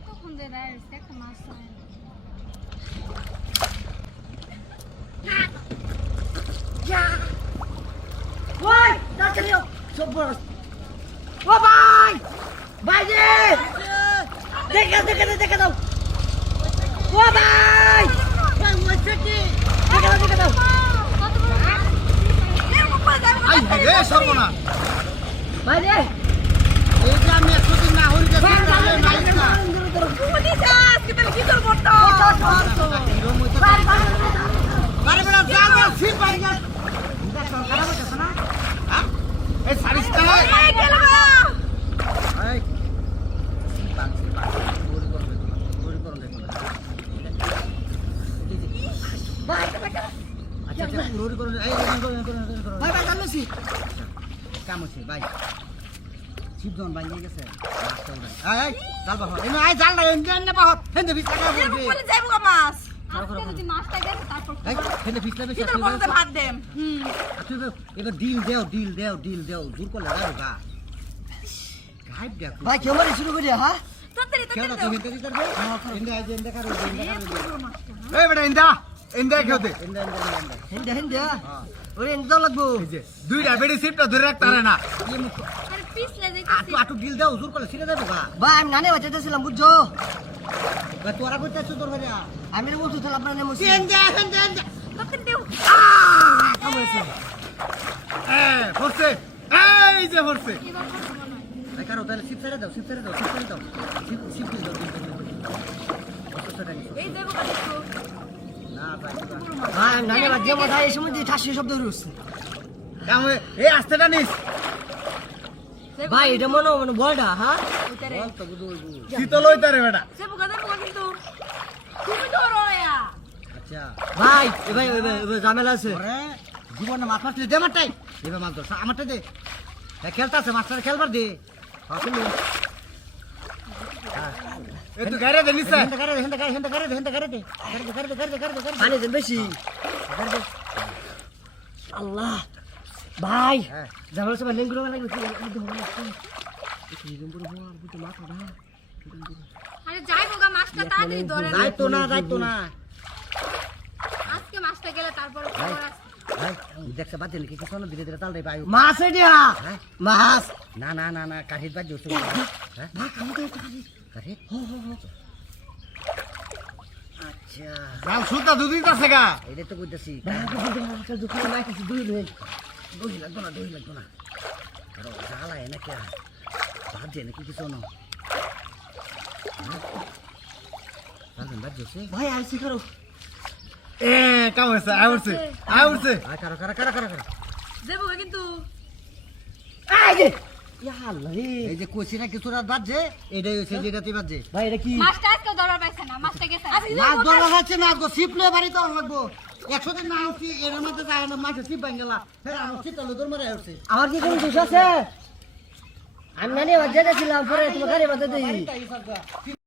কতক্ষণ ধরে দাঁড়িয়ে রয়েছে, একটা মাছ হয় না। ওই তাড়াতাড়ি সব বড় ও ভাই ভাই রে দেখে দাও ও ভাই ভাই মরছে কি দেখে দাও কত বড় মাছ! এরকম করে যাবে না। আই রে সর্বনা ভাই রে এই যে আমি 100 দিন না হই গেছে তাহলে মাইক না পুলিশ আজকে তাহলে কি করবো তো? আরে বড় জাল আর ফির পাই গেল খারাপ হচ্ছে না হ্যাঁ এই সারিস্তা এই গেল গো। এই পাঁচি চুরি করবে ভাই আচ্ছা চুরি করবে এই করো ভাই ভাই জানলছি কাম হচ্ছে ভাই শিবজন ভাই নিয়ে গেছে মাছটা উড়াই এই জাল বাহ এই আই জাল না এন্ড বাহ হেন্দে বিছ টাকা এরকম বলবে করে যাইবো গো মাছ। আজকে যদি মাছটা গেছে তারপর এই হেন্দে বিছ টাকা কি তোর বলতে ভাত দেম। তুই এবার ডিল দেও দূর করলে যাবো গা গাইব দেখো ভাই কেমন শুরু করি হ্যাঁ তাড়াতাড়ি খেও না তাড়াতাড়ি তুই হেন্দে দিতে পারবে হেন্দে আই হেন্দে কারো হেন্দে কারো কত বড় মাছটা, হ্যাঁ? এই বেটা ইন্দা খেও দে হেন্দে হেন্দে ওরে এনে দাও লাগবো এই যে দুইটা বেডি সিটটা ধরে রাখতে পারে না এই মুখ আরে পিছলে যাইতেছি। আটু ডিল দাও জোর করলে ছিড়ে যাবো গা ভাই আমি নানে বাঁচাতেছিলাম বুঝছো বা তোরা কইতেছ তোর ভাইয়া আমি বলছি তাহলে আপনার নেমছি হেন্দে তাড়াতাড়ি দেও। পড়ছে এই যে পড়ছে এবার কত বড় হয়? এই কারো তাহলে সিপ ছেড়ে দাও সিপ সিপ দিল এই দেবো কত একটু। না ভাই ভাই আমি নানে বাঁচিয়ে মাথা এই সময় দিয়ে ঠাসি শব্দ উঠছে কাম এই আস্তেটা নিস দেবো ভাই এটা মনে মানে বলটা হ্যাঁ ওইটারে। বল তো বুঝু শীতল হইতারে বেটা দেবো কিন্তু তুমি তো রয়া। আচ্ছা ভাই এবার এবার ঝামেলা আছে ওরে জীবনে মাছ মারছিলি দে আমারটাই এবার মাছ ধর আমারটা দে খেলতাছে মাছটা খেলবার দে আসলে এই তুই গাড়ি দে নিছে পানি দেন বেশি আল্লাহ ভাই হ্যাঁ। ঝামেলা সবাই লেঙ্গুলো লাগবে আরে যাইবো গা মাছটা তাড়াতাড়ি ধরে নে। যাইতো না আজকে মাছটা গেলে তারপর খবর আছে। দেখছে বাদ দিন কিছু শোনো ধীরে ধীরে তাল রে বায়ু মাছ এটা হ্যাঁ? মাছ না কাঠির বাদ দিচ্ছে হ্যাঁ কাঠি আচ্ছা জাল সুতা দুদিন আছে গা এটা তো কইতাছি দোকানে মাছ আছে দুই লই দই লাগতো না আরো জ্বালায় না কে বাদ দিয়ে নাকি কিছু না বাদ দিচ্ছে ভাই আইছি করো এ কাম হইছে আই উঠছে কারা দেবো কিন্তু আই রে ইয়া আল্লাহ রে এই যে কইছি না কিছু রাত বাজছে এটাই হচ্ছে যেটাতে বাজছে ভাই এটা কি মাছটা আজকে ধরা পাইছে না, মাছটা গেছে। মাছ ধরা হচ্ছে না গো সিপলে বাড়িতে অন লাগবো 100 দিন না হচ্ছি এর মধ্যে যায় না মাছ সিপ ভাঙলা ফের আমার সিপলে দৌড় মারা হচ্ছে আমার কি কোনো দোষ আছে আমি নানি বাজাতে ছিলাম পরে তোমার গাড়ি বাজাতে দিই